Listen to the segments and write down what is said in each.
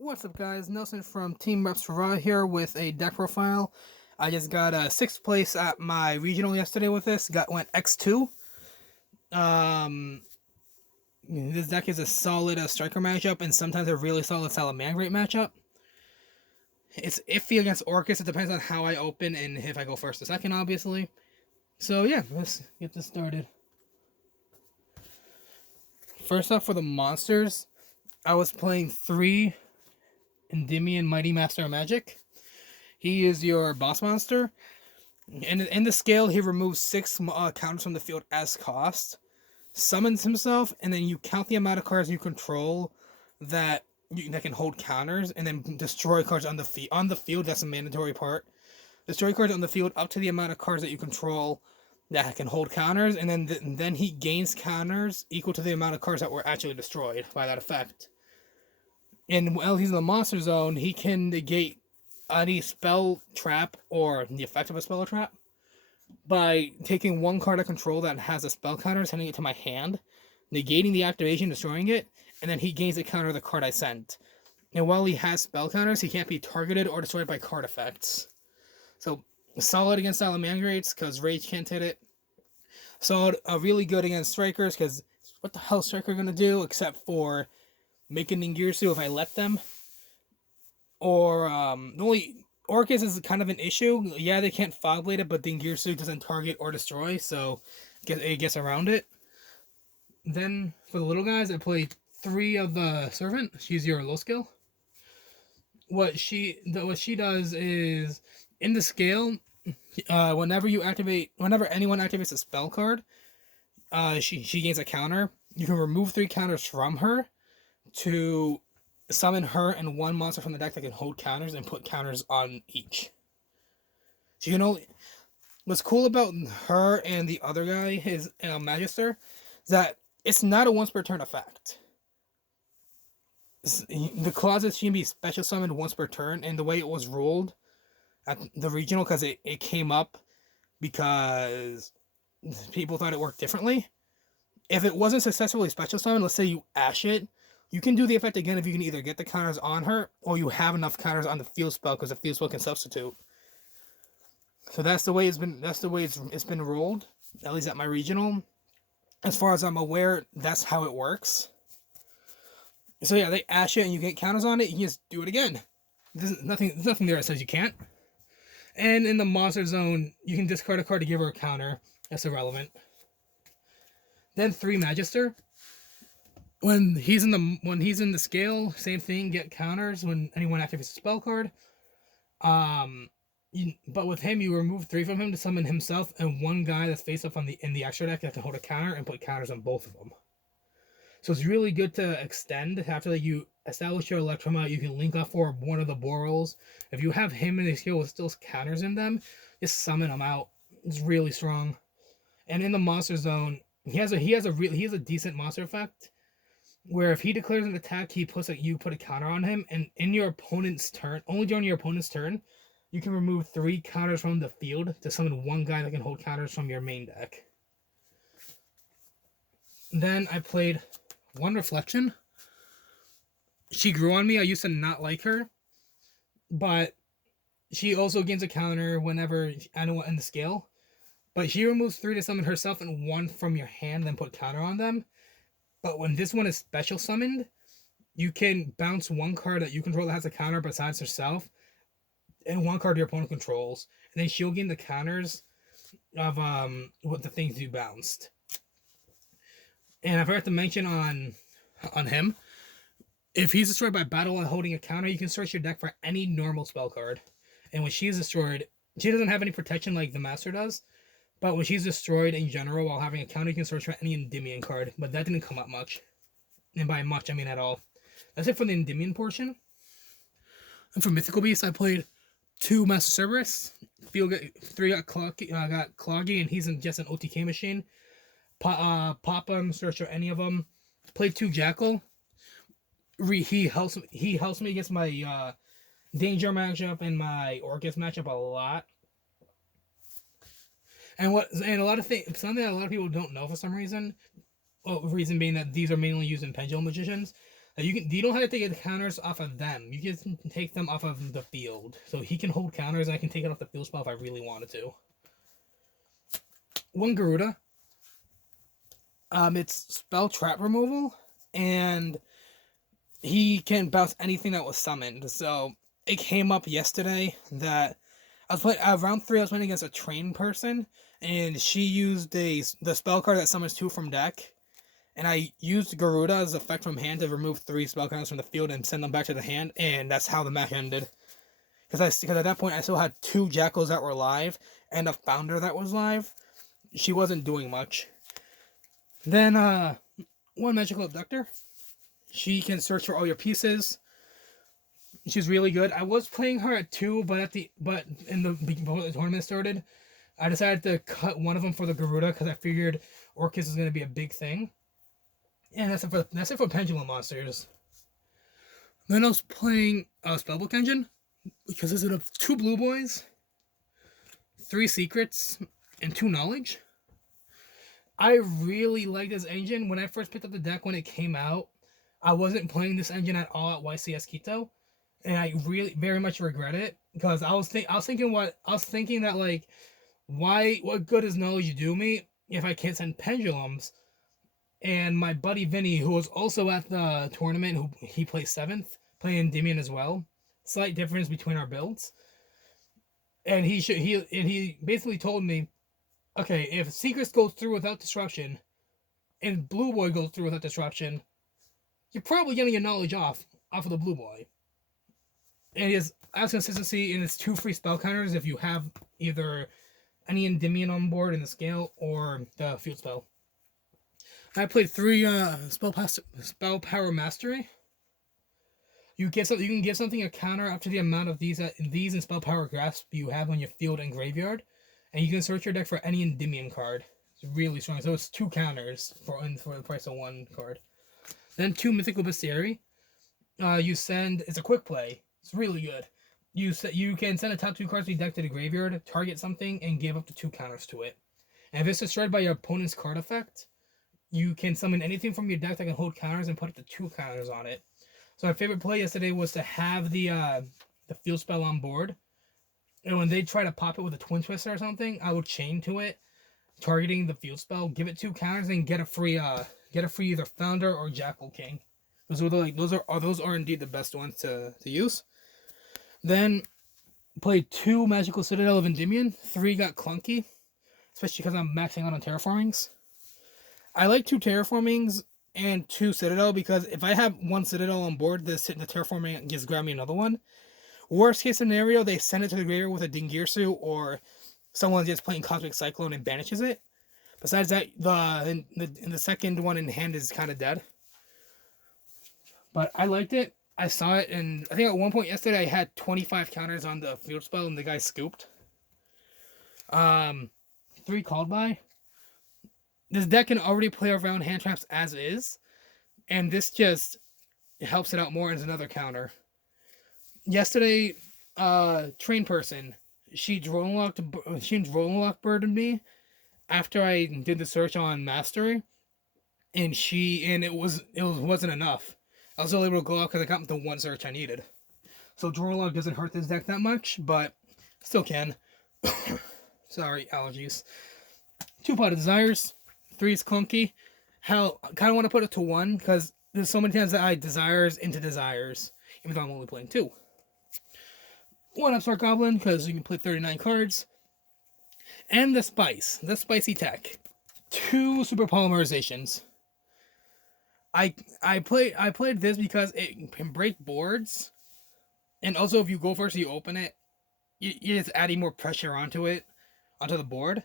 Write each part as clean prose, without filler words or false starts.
What's up, guys? Nelson from Team Reps Raw here with a deck profile. I just got a 6th place at my regional yesterday with this. Went X2. Um, this deck is a solid striker matchup and sometimes a really solid Salamangreat matchup. It's iffy against Orcus. It depends on how I open and if I go first or second, obviously. So yeah, let's get this started. First off, for the monsters, I was playing 3 Endymion Mighty Master of Magic. He is your boss monster. And in the scale, he removes 6 counters from the field as cost, summons himself, and then you count the amount of cards you control that can hold counters, and then destroy cards on the field. That's a mandatory part. Destroy cards on the field up to the amount of cards that you control that can hold counters, and then he gains counters equal to the amount of cards that were actually destroyed by that effect. And while he's in the monster zone, he can negate any spell trap or the effect of a spell or trap by taking 1 card of control that has a spell counter, sending it to my hand, negating the activation, destroying it, and then he gains a counter of the card I sent. And while he has spell counters, he can't be targeted or destroyed by card effects. So, solid against Salamangreats, because Rage can't hit it. Solid, really good against Strikers, because what the hell is Striker going to do, except for make a Ningirsu if I let them? Or, the only Orcus is kind of an issue. Yeah, they can't Fog Blade it, but Ningirsu doesn't target or destroy, so it gets around it. Then, for the little guys, I played 3 of the Servant. She's your low skill. What she does is, in the scale, whenever anyone activates a spell card, she gains a counter. You can remove 3 counters from her to summon her and 1 monster from the deck that can hold counters and put counters on each. So you know, what's cool about her and the other guy, his Magister, is that it's not a once per turn effect. The closets can be special summoned once per turn, and the way it was ruled at the regional, because it came up because people thought it worked differently. If it wasn't successfully special summoned, let's say you ash it, you can do the effect again if you can either get the counters on her or you have enough counters on the field spell, because the field spell can substitute. So that's the way it's been rolled, at least at my regional. As far as I'm aware, that's how it works. So yeah, they ash it and you get counters on it, you can just do it again. There's nothing there that says you can't. And in the monster zone, you can discard a card to give her a counter. That's irrelevant. Then 3 Magister. When he's in the scale, same thing, get counters when anyone activates a spell card. But with him, you remove 3 from him to summon himself and 1 guy that's face up in the extra deck that can hold a counter and put counters on both of them. So it's really good to extend. After that, you establish your Electromite, you can link up for one of the Borals. If you have him in the skill with still counters in them, just summon them out. It's really strong. And in the monster zone, he has a decent monster effect, where if he declares an attack, you put a counter on him, and in your opponent's turn, only during your opponent's turn, you can remove 3 counters from the field to summon 1 guy that can hold counters from your main deck. Then I played 1 Reflection. She grew on me. I used to not like her, but she also gains a counter whenever anyone in the scale. But she removes 3 to summon herself and 1 from your hand, then put counter on them. But when this one is special summoned, you can bounce 1 card that you control that has a counter besides herself, and 1 card your opponent controls, and then she'll gain the counters of what the things you bounced. And I forgot to mention on him, if he's destroyed by battle while holding a counter, you can search your deck for any normal spell card. And when she's destroyed, she doesn't have any protection like the Master does, but when she's destroyed in general while having a counter, you can search for any Endymion card. But that didn't come up much. And by much, I mean at all. That's it for the Endymion portion. And for Mythical Beasts, I played 2 Master Cerberus. 3 got Cloggy, and he's just an OTK machine. Pop them, search for any of them. Played 2 Jackal. He helps me against my Danger matchup and my Orcus matchup a lot. And a lot of things, something that a lot of people don't know for some reason. Well, reason being that these are mainly used in Pendulum Magicians. You don't have to take the counters off of them. You can take them off of the field. So he can hold counters, and I can take it off the field spell if I really wanted to. One Garuda. It's spell trap removal, and he can bounce anything that was summoned. So it came up yesterday that I was playing round 3. I was playing against a trained person, and she used the spell card that summons 2 from deck, and I used Garuda's effect from hand to remove 3 spell cards from the field and send them back to the hand, and that's how the match ended. Because at that point I still had 2 Jackals that were live and a Founder that was live. She wasn't doing much. Then one Magical Abductor. She can search for all your pieces. She's really good. I was playing her at 2, but before the tournament started, I decided to cut one of them for the Garuda because I figured Orcus is going to be a big thing. And that's it for Pendulum Monsters. Then I was playing Spellbook Engine because it's of 2 Blue Boys, 3 Secrets, and 2 Knowledge. I really like this engine. When I first picked up the deck when it came out, I wasn't playing this engine at all at YCS Quito, and I really very much regret it because I was thinking that like, what good is Knowledge do me if I can't send pendulums? And my buddy Vinny, who was also at the tournament, he plays 7th, playing Endymion as well. Slight difference between our builds, and he basically told me, okay, if Secrets goes through without disruption, and Blue Boy goes through without disruption, you're probably getting your Knowledge off of the Blue Boy. And it has consistency in its 2 free spell counters if you have either any Endymion on board in the scale or the field spell. I played 3 spell power mastery. You can give something a counter up to the amount of these in spell power grasp you have on your field and graveyard, and you can search your deck for any Endymion card. It's really strong. So it's 2 counters for the price of 1 card. Then 2 Mythical Bestiary. It's a quick play. It's really good. You can send a top 2 cards to your deck to the graveyard, target something, and give up to 2 counters to it. And if it's destroyed by your opponent's card effect, you can summon anything from your deck that can hold counters and put up to 2 counters on it. So my favorite play yesterday was to have the field spell on board, and when they try to pop it with a Twin Twister or something, I would chain to it, targeting the field spell, give it 2 counters, and get a free either Founder or Jackal King. Those are indeed the best ones to use. Then played 2 Magical Citadel of Endymion. 3 got clunky, especially because I'm maxing out on terraformings. I like 2 terraformings and 2 Citadel because if I have 1 Citadel on board, the terraforming just grab me another one. Worst case scenario, they send it to the graveyard with a Dingirsu, or someone just playing Cosmic Cyclone and banishes it. Besides that, the second one in hand is kind of dead. But I liked it. I saw it, and I think at one point yesterday I had 25 counters on the field spell, and the guy scooped. 3 called by. This deck can already play around hand traps as is, and this just helps it out more as another counter. Yesterday, train person, she drone lock burdened me after I did the search on Mastery, and it wasn't enough. I was only able to go out because I got the 1 search I needed. So drone lock doesn't hurt this deck that much, but still can. Sorry, allergies. 2 Pot of Desires. 3 is clunky. Hell, I kind of want to put it to 1 because there's so many times that I Desires into Desires, even though I'm only playing 2. 1 Upstart Goblin because you can play 39 cards. And the Spicy Tech. 2 Super Polymerizations. I played this because it can break boards, and also if you go first, you open it, you're just adding more pressure onto the board.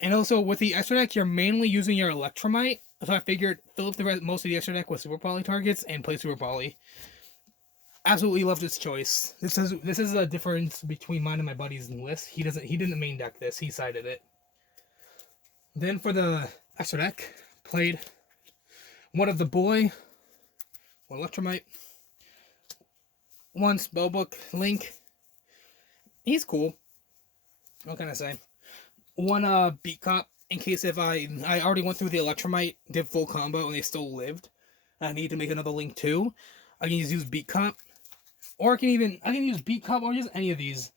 And also with the extra deck, you're mainly using your Electromite, so I figured fill up most of the extra deck with Super Poly targets and play Super Poly. Absolutely love this choice. This is a difference between mine and my buddy's list. He didn't main deck this. He sided it. Then for the extra deck, played 1 of the Boy, 1 Electromite, 1 Spellbook Link. He's cool. What can I say? 1 Beat Cop in case if I already went through the Electromite, did full combo, and they still lived. I need to make another link too. I can just use Beat Cup, or I can use Beat Cup or just any of these.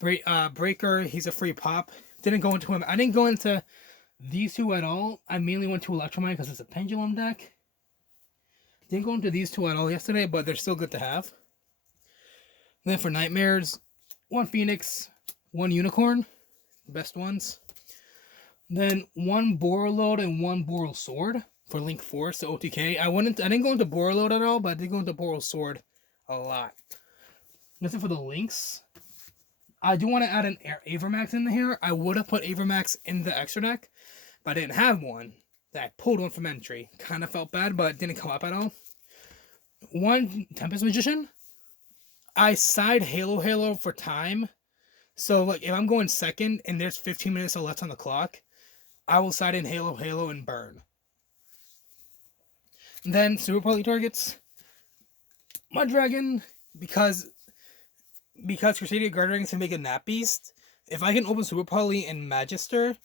Breaker, he's a free pop. Didn't go into him. I didn't go into these two at all. I mainly went to Electromite because it's a pendulum deck. Didn't go into these two at all yesterday, but they're still good to have. Then for Nightmares, 1 Phoenix, 1 Unicorn, best ones. Then 1 Borreload and 1 Boral Sword for Link Force to OTK. I didn't go into Borreload at all, but I did go into Boral Sword a lot. That's it for the links. I do want to add an Avermax in here. I would have put Avermax in the extra deck, but I didn't have one. That I pulled one from entry. Kind of felt bad, but it didn't come up at all. 1 Tempest Magician. I side Halo for time. So like if I'm going second and there's 15 minutes left on the clock, I will side in Halo and burn. And then Super Poly targets. Mud Dragon, because Crusadia Guard Dragons can make a Nap Beast. If I can open Super Poly and Magister,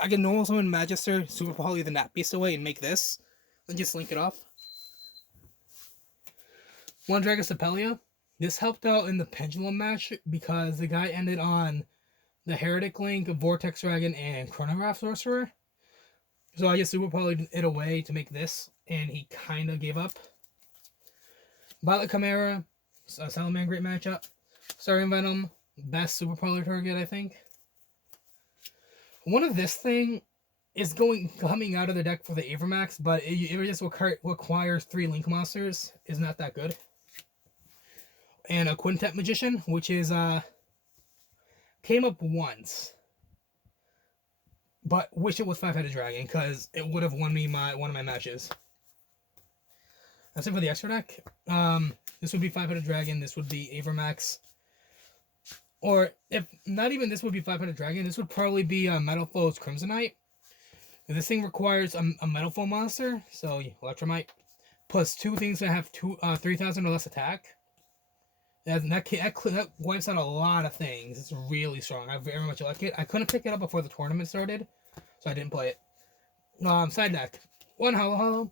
I can normal summon Magister, Super Poly the Nap Beast away and make this. Then just link it off. 1 Dragon Sepelia. This helped out in the Pendulum match because the guy ended on the Heretic Link, Vortex Dragon, and Chronograph Sorcerer. So I just Super Poly'd it away to make this, and he kind of gave up. Violet Chimera, Salaman, great matchup. Starring Venom, best Super Poly target, I think. One of this thing is coming out of the deck for the Avermax, but it just requires 3 Link monsters. Is not that good. And a Quintet Magician, which is came up once, but wish it was 5-headed dragon because it would have won me one of my matches. That's it for the extra deck. This would be 5-headed dragon. This would be Avermax. Or if not even this would be 5-headed dragon, this would probably be Metal Flow's Crimsonite. This thing requires a Metal Flow monster, so Electromite, plus 2 things that have 3,000 or less attack. That wipes out a lot of things. It's really strong. I very much like it. I couldn't pick it up before the tournament started, so I didn't play it. Side deck. 1 Hollow.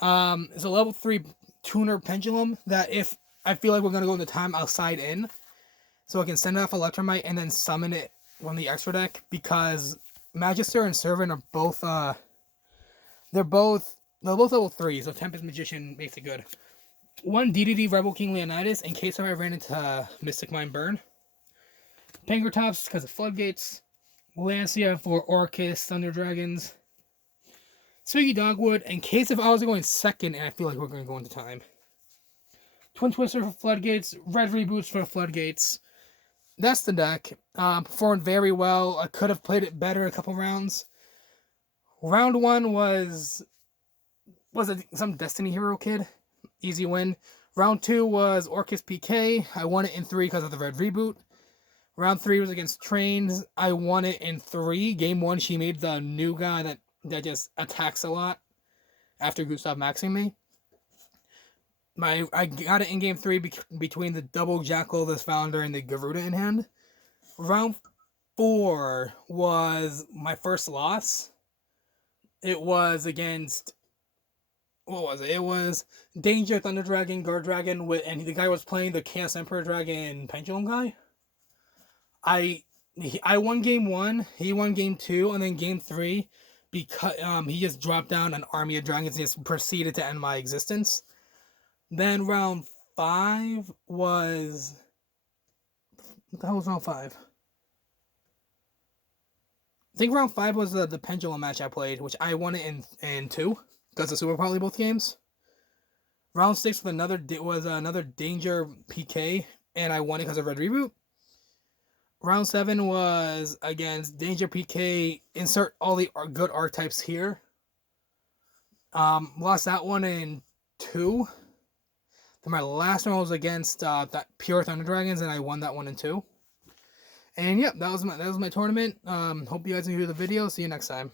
It's a level 3 tuner pendulum that if I feel like we're going to go into time, I'll side in. So I can send off Electromite and then summon it on the extra deck because Magister and Servant are both, they're both level 3, so Tempest Magician makes it good. 1 DDD Rebel King Leonidas in case I ran into Mystic Mind Burn. Pangratops because of Floodgates. Lancia for Orcus, Thunder Dragons. Swiggy Dogwood in case if I was going second and I feel like we're going to go into time. Twin Twister for Floodgates. Red Reboots for Floodgates. That's the deck. Performed very well. I could have played it better a couple rounds. Round 1 was it some Destiny Hero kid? Easy win. Round 2 was Orcus PK. I won it in 3 because of the Red Reboot. Round 3 was against Trains. I won it in 3. Game 1, she made the new guy that just attacks a lot after Gustav maxing me. I got it in Game 3 between the double Jackal, the Founder, and the Garuda in hand. Round 4 was my first loss. It was against... What was it? It was Danger, Thunder Dragon, Guard Dragon, and the guy was playing the Chaos Emperor Dragon Pendulum guy. I won Game 1, he won Game 2, and then Game 3, because he just dropped down an army of dragons and just proceeded to end my existence. Then round 5 was... What the hell was round 5? I think round 5 was the Pendulum match I played, which I won it in 2. Because of Super Poly both games. Round 6 was another Danger PK, and I won it because of Red Reboot. Round 7 was against Danger PK. Insert all the good archetypes here. Lost that one in 2. Then my last one was against that Pure Thunder Dragons, and I won that one in 2. And yep, that was my tournament. Hope you guys enjoyed the video. See you next time.